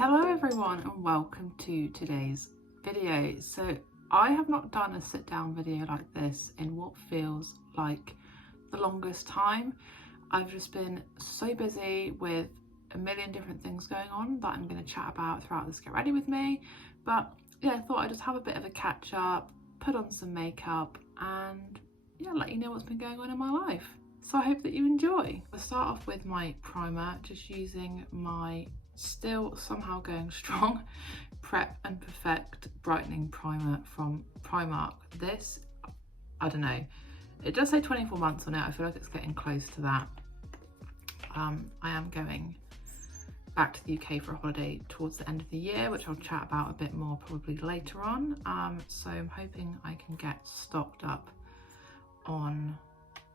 Hello everyone and welcome to today's video. So I have not done a sit down video like this in what feels like the longest time. I've just been so busy with a million different things going on that I'm going to chat about throughout this Get Ready With Me. But yeah, I thought I'd just have a bit of a catch up, put on some makeup and yeah, let you know what's been going on in my life. So I hope that you enjoy. I'll start off with my primer, just using my still somehow going strong Prep and Perfect brightening primer from Primark. This, I don't know, it does say 24 months on it. I feel like it's getting close to that. I am going back to the UK for a holiday towards the end of the year, which I'll chat about a bit more probably later on. So I'm hoping I can get stocked up on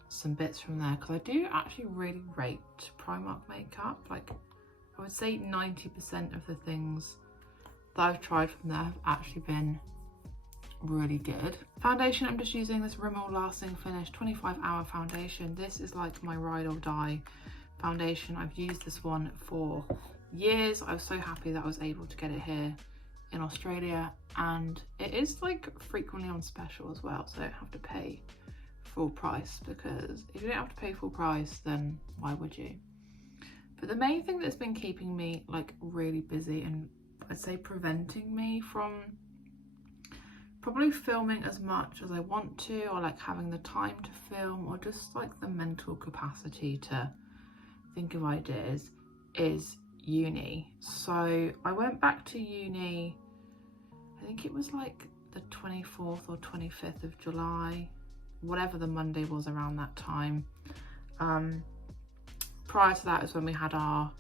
some bits from there, because I do actually really rate Primark makeup. Like, I would say 90% of the things that I've tried from there have actually been really good. Foundation, I'm just using this Rimmel Lasting Finish 25-hour foundation. This is like my ride or die foundation. I've used this one for years. I was so happy that I was able to get it here in Australia, and it is like frequently on special as well, so I don't have to pay full price, because if you don't have to pay full price, then why would you? But the main thing that's been keeping me like really busy, and I'd say preventing me from probably filming as much as I want to, or like having the time to film, or just like the mental capacity to think of ideas, is uni. So I went back to uni, I think it was like the 24th or 25th of July, whatever the Monday was around that time. Prior to that is when we had our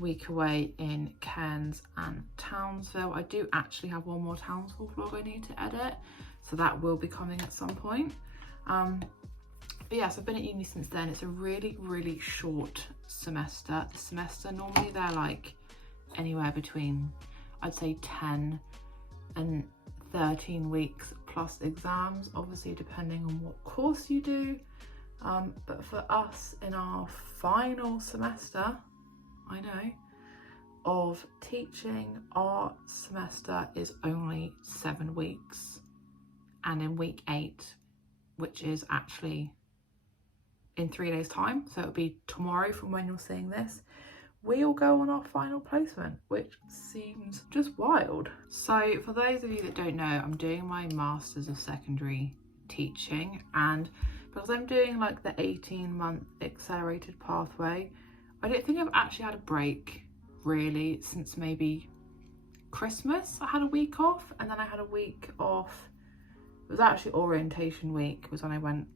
week away in Cairns and Townsville. I do actually have one more Townsville vlog I need to edit, so that will be coming at some point. But yes, I've been at uni since then. It's a really short semester. The semester, normally they're like anywhere between, I'd say 10 and 13 weeks plus exams, obviously depending on what course you do. But for us, in our final semester, I know, of teaching, our semester is only 7 weeks. And in week 8, which is actually in 3 days time, so it'll be tomorrow from when you're seeing this, we'll go on our final placement, which seems just wild. So for those of you that don't know, I'm doing my Masters of Secondary Teaching, and because I'm doing like the 18-month accelerated pathway, I don't think I've actually had a break really since maybe Christmas. I had a week off, and then I had a week off. It was actually orientation week, was when I went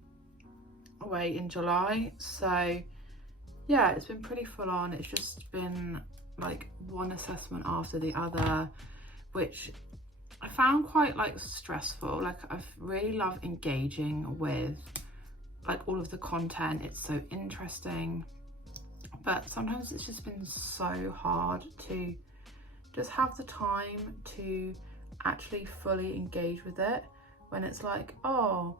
away in July. So yeah, it's been pretty full on. It's just been like one assessment after the other, which I found quite like stressful. Like, I really love engaging with like all of the content. It's so interesting, but sometimes it's just been so hard to just have the time to actually fully engage with it, when it's like, oh,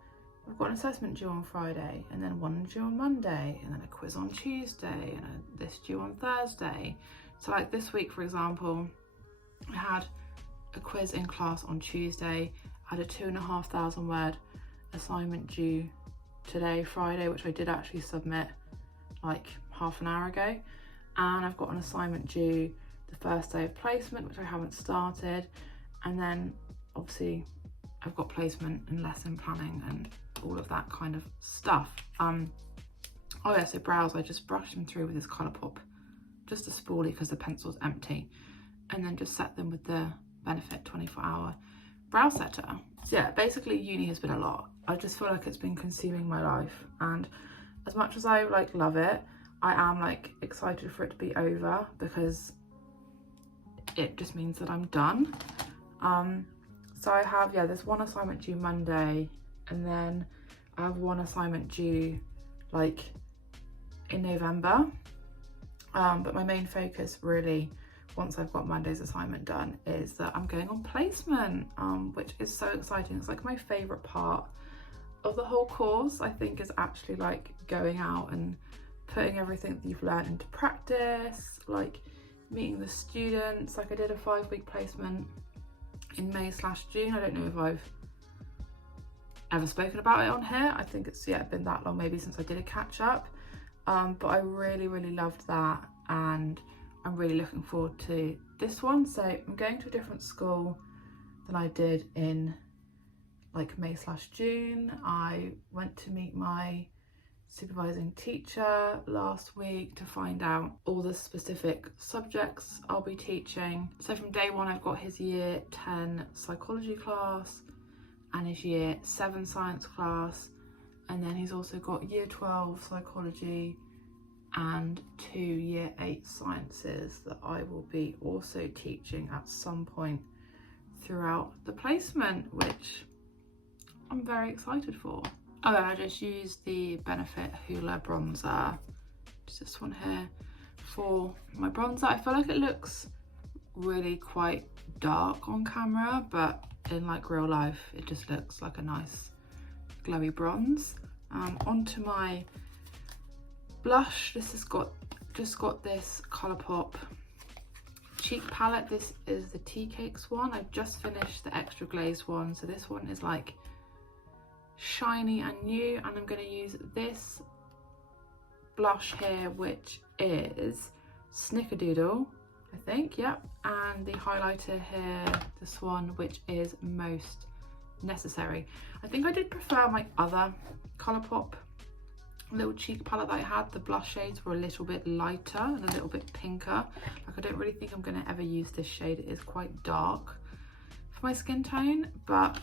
we've got an assessment due on Friday, and then one due on Monday, and then a quiz on Tuesday, and this due on Thursday. So like this week, for example, I had a quiz in class on Tuesday. I had a 2,500 word assignment due today, Friday, which I did actually submit like half an hour ago. And I've got an assignment due the first day of placement, which I haven't started. And then obviously I've got placement and lesson planning and all of that kind of stuff. Oh yeah, so brows, I just brushed them through with this Colourpop, just a spoolie because the pencil's empty, and then just set them with the Benefit 24-hour brow setter. So yeah, basically uni has been a lot. I just feel like it's been consuming my life, and as much as I like love it, I am like excited for it to be over, because it just means that I'm done. So I have, yeah, there's one assignment due Monday, and then I have one assignment due like in November. But my main focus really, once I've got Monday's assignment done, is that I'm going on placement, which is so exciting. It's like my favourite part of the whole course, I think, is actually like going out and putting everything that you've learned into practice, like meeting the students. Like I did a 5-week placement in May/June. I don't know if I've ever spoken about it on here. I think it's been that long maybe since I did a catch up, but I really loved that, and I'm really looking forward to this one. So I'm going to a different school than I did in like May/June. I went to meet my supervising teacher last week to find out all the specific subjects I'll be teaching. So from day one I've got his year 10 psychology class and his year 7 science class, and then he's also got year 12 psychology and 2 year 8 sciences that I will be also teaching at some point throughout the placement, which I'm very excited for. Oh, and I just used the Benefit Hoola bronzer, just this one here, for my bronzer. I feel like it looks really quite dark on camera, but in like real life it just looks like a nice glowy bronze. Onto my blush. This has just got this Colourpop cheek palette. This is the Tea Cakes one. I've just finished the extra glazed one, so this one is like shiny and new, and I'm going to use this blush here, which is Snickerdoodle, I think, yep, and the highlighter here, this one, which is Most Necessary. I think I did prefer my other Colourpop little cheek palette that I had. The blush shades were a little bit lighter and a little bit pinker. Like I don't really think I'm going to ever use this shade. It is quite dark for my skin tone, but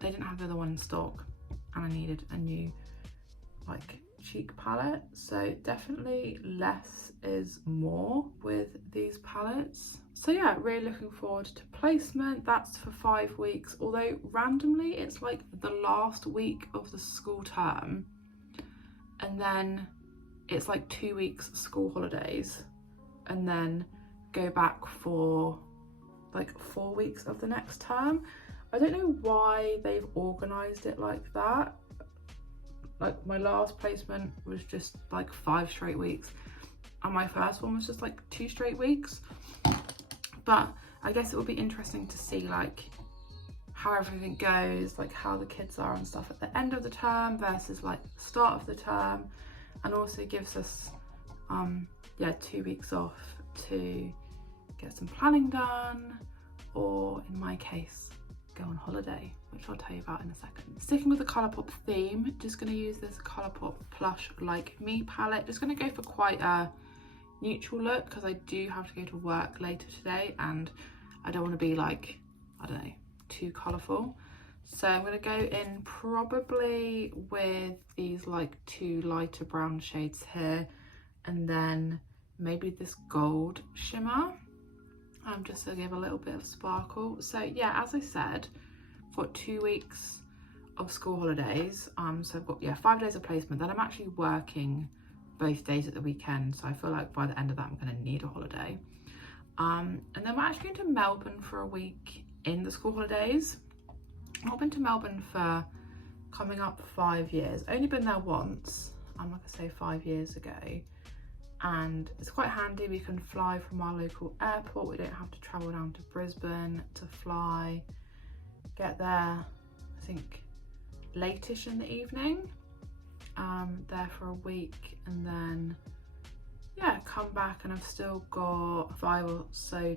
they didn't have the other one in stock and I needed a new like cheek palette. So definitely less is more with these palettes. So yeah, really looking forward to placement. That's for 5 weeks, although randomly it's like the last week of the school term, and then it's like 2 weeks school holidays, and then go back for like 4 weeks of the next term. I don't know why they've organised it like that. Like my last placement was just like 5 straight weeks, and my first one was just like 2 straight weeks. But I guess it will be interesting to see like how everything goes, like how the kids are and stuff at the end of the term versus like the start of the term, and also gives us 2 weeks off to get some planning done, or in my case go on holiday, which I'll tell you about in a second. Sticking with the Colourpop theme, just going to use this Colourpop Plush Like Me palette. Just going to go for quite a neutral look because I do have to go to work later today and I don't want to be like, I don't know, too colourful. So I'm going to go in probably with these like 2 lighter brown shades here, and then maybe this gold shimmer, just to give a little bit of sparkle. So yeah, as I said, I've got 2 weeks of school holidays, so I've got 5 days of placement, then I'm actually working both days at the weekend, so I feel like by the end of that I'm going to need a holiday. And then we're actually going to Melbourne for a week in the school holidays. I've been to Melbourne for coming up 5 years. Only been there once, like I say, 5 years ago, and it's quite handy. We can fly from our local airport. We don't have to travel down to Brisbane to fly. Get there, I think, late-ish in the evening. There for a week, and then come back, and I've still got 5 or 6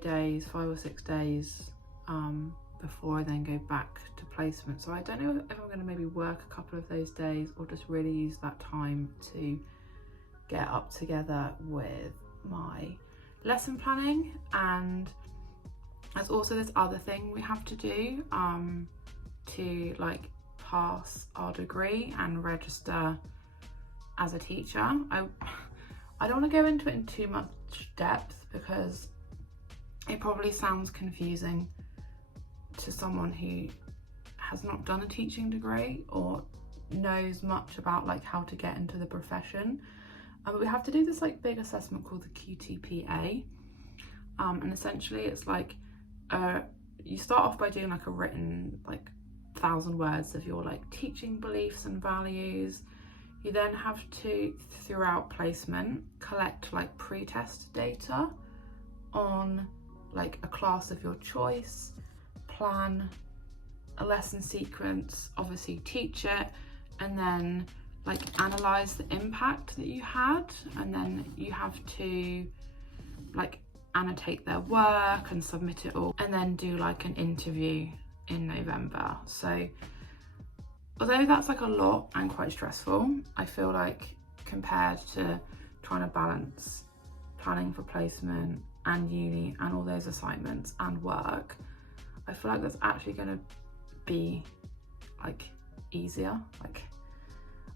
days before I then go back to placement. So I don't know if I'm going to maybe work a couple of those days or just really use that time to get up together with my lesson planning. And there's also this other thing we have to do to like pass our degree and register as a teacher. I don't want to go into it in too much depth because it probably sounds confusing to someone who has not done a teaching degree or knows much about like how to get into the profession. But we have to do this like big assessment called the QTPA, and essentially it's like you start off by doing like a written like 1,000 words of your like teaching beliefs and values. You then have to, throughout placement, collect like pre-test data on like a class of your choice, plan a lesson sequence, obviously teach it, and then like analyze the impact that you had, and then you have to like annotate their work and submit it all, and then do like an interview in November. So although that's like a lot and quite stressful, I feel like compared to trying to balance planning for placement and uni and all those assignments and work, I feel like that's actually going to be like easier. Like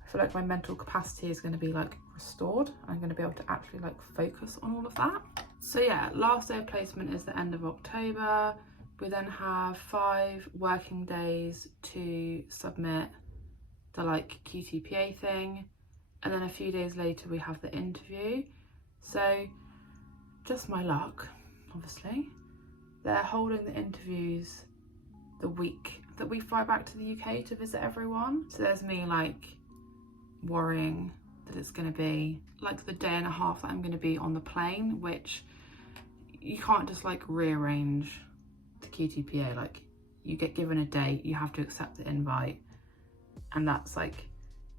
I feel like my mental capacity is going to be like restored. I'm going to be able to actually like focus on all of that. So yeah, last day of placement is the end of October. We then have 5 working days to submit the like QTPA thing, and then a few days later we have the interview. So just my luck, obviously. They're holding the interviews the week that we fly back to the UK to visit everyone. So there's me like worrying that it's going to be like the day and a half that I'm going to be on the plane, which you can't just like rearrange the QTPA. Like you get given a date, you have to accept the invite, and that's like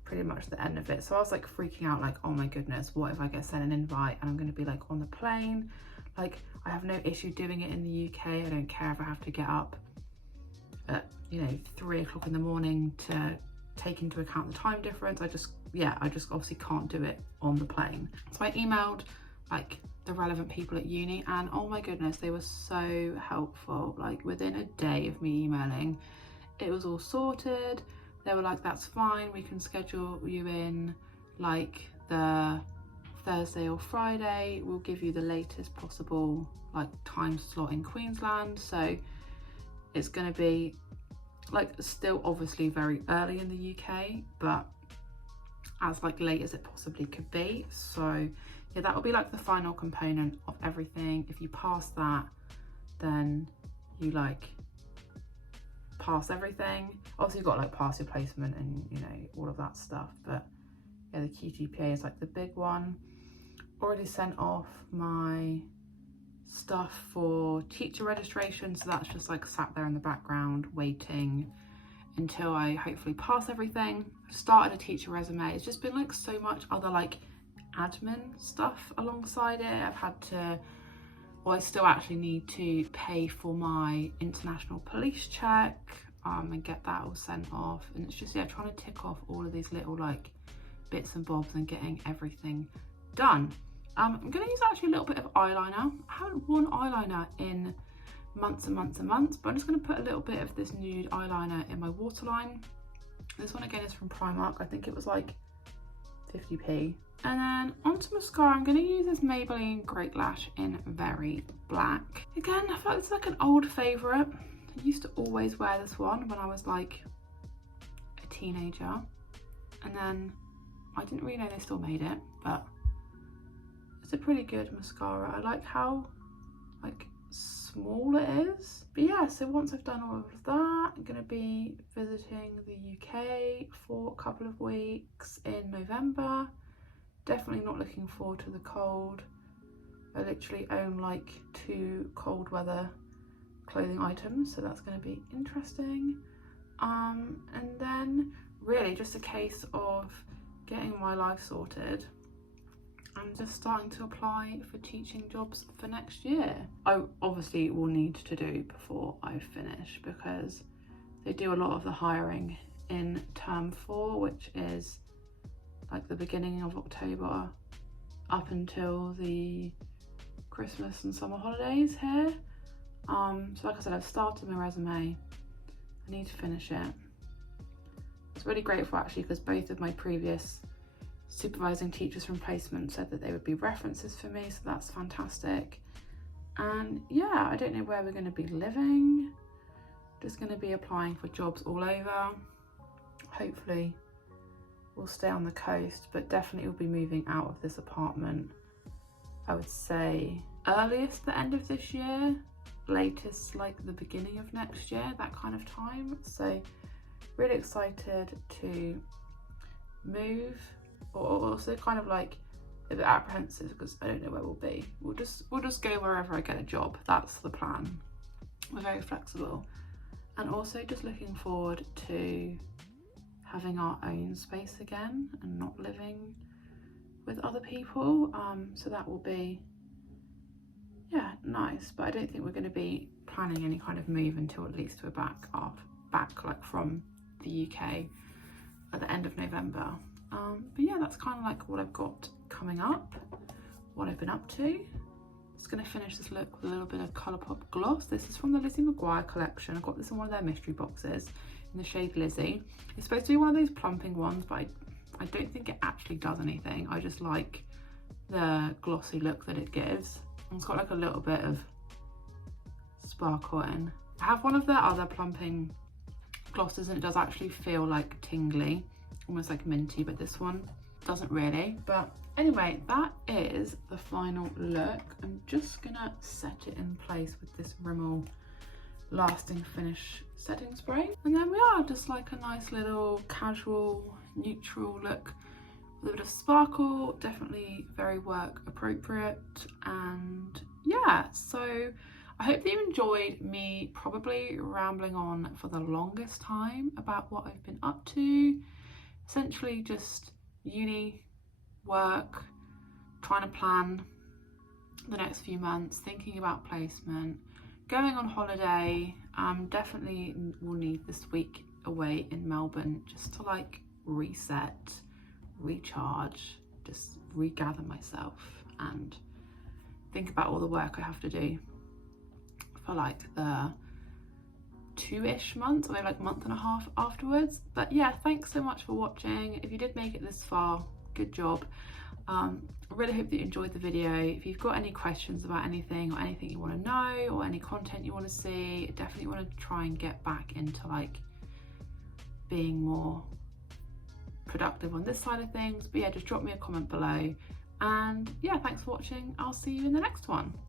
pretty much the end of it. So I was like freaking out, like, oh my goodness, what if I get sent an invite and I'm going to be like on the plane? Like I have no issue doing it in the UK. I don't care if I have to get up at 3 o'clock in the morning to take into account the time difference. I just obviously can't do it on the plane. So I emailed like the relevant people at uni, and oh my goodness, they were so helpful. Like within a day of me emailing, it was all sorted. They were like, that's fine, we can schedule you in like the Thursday or Friday. We'll give you the latest possible like time slot in Queensland. So it's going to be like still obviously very early in the UK, but as like late as it possibly could be. So yeah, that will be like the final component of everything. If you pass that, then you like pass everything. Obviously you've got to like pass your placement and all of that stuff, but yeah, the QTPA is like the big one. Already sent off my stuff for teacher registration, so that's just like sat there in the background waiting until I hopefully pass everything. I've started a teacher resume. It's just been like so much other like admin stuff alongside it. I still actually need to pay for my international police check and get that all sent off, and it's just trying to tick off all of these little like bits and bobs and getting everything done. I'm going to use actually a little bit of eyeliner. I haven't worn eyeliner in months and months and months, but I'm just going to put a little bit of this nude eyeliner in my waterline. This one again is from Primark. I think it was like 50p. And then onto mascara, I'm going to use this Maybelline Great Lash in Very Black. Again, I feel like it's like an old favourite. I used to always wear this one when I was like a teenager, and then I didn't really know they still made it, but it's a pretty good mascara. I like how like small it is. But yeah, so once I've done all of that, I'm going to be visiting the UK for a couple of weeks in November. Definitely not looking forward to the cold. I literally own like 2 cold weather clothing items, so that's going to be interesting. And then really just a case of getting my life sorted and just starting to apply for teaching jobs for next year. I obviously will need to do before I finish, because they do a lot of the hiring in term 4, which is like the beginning of October up until the Christmas and summer holidays here. So like I said, I've started my resume. I need to finish it. I was really grateful actually, because both of my previous supervising teachers from placement said that they would be references for me, so that's fantastic. And yeah, I don't know where we're going to be living. Just going to be applying for jobs all over. Hopefully we'll stay on the coast, but definitely we'll be moving out of this apartment, I would say earliest the end of this year, latest like the beginning of next year, that kind of time. So really excited to move, or also kind of like a bit apprehensive because I don't know where we'll be. We'll just go wherever I get a job. That's the plan. We're very flexible, and also just looking forward to having our own space again and not living with other people. So that will be, yeah, nice. But I don't think we're going to be planning any kind of move until at least we're back like from the UK at the end of November. But yeah, that's kind of like what I've got coming up, what I've been up to. Just going to finish this look with a little bit of Colourpop gloss. This is from the Lizzie McGuire collection. I got this in one of their mystery boxes in the shade Lizzie. It's supposed to be one of those plumping ones, but I don't think it actually does anything. I just like the glossy look that it gives. And it's got like a little bit of sparkle in. I have one of their other plumping glosses and it does actually feel like tingly, almost like minty, but this one doesn't really. But anyway, that is the final look. I'm just gonna set it in place with this Rimmel Lasting Finish setting spray, and then we are just like a nice little casual neutral look with a bit of sparkle, definitely very work appropriate. And yeah, so I hope that you enjoyed me probably rambling on for the longest time about what I've been up to. Essentially just uni, work, trying to plan the next few months, thinking about placement, going on holiday. Definitely will need this week away in Melbourne just to like reset, recharge, just regather myself and think about all the work I have to do for like the 2-ish months, or maybe like a month and a half afterwards. But yeah, thanks so much for watching. If you did make it this far, good job. I really hope that you enjoyed the video. If you've got any questions about anything or anything you want to know or any content you want to see, I definitely want to try and get back into like being more productive on this side of things. But yeah, just drop me a comment below, and yeah, thanks for watching. I'll see you in the next one.